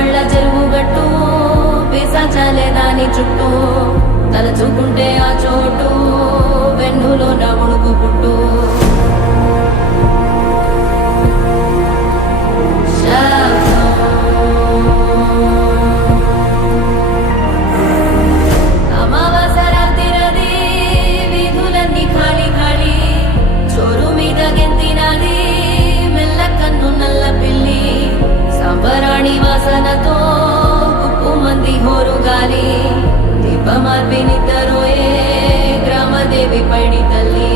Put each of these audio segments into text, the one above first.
బళ్ళ చెరువు గట్టు పిశాచాలే దాని చుట్టూ తలచుకుంటే ఆ చోటు వెన్నులో నా ఉణుకు పుట్టు వాసనతో ఉప్పు మంది హోరుగాలి దీపమార్పినిద్దరోయే గ్రామదేవి పైడి తల్లి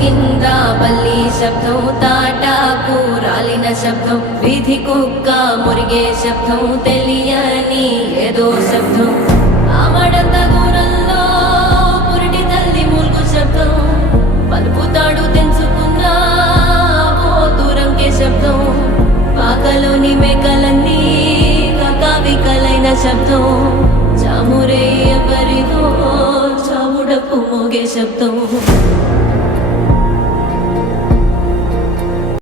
కింద బల్లి శబ్దం తాటాకు రాలిన శబ్దం వీధి కుక్క మురిగే శబ్దం తెలియని ఏదో శబ్దం ఆమడంత దూరంలో పురిటి తల్లి మూల్గు శబ్దం పలుపుతాడు తెంచుకున్న ఓ దూరంకే శబ్దం పాకలోని మేకలన్నీ కకావికలైన శబ్దం చామురే ఎవరిదో చావుడపు మోగే శబ్దం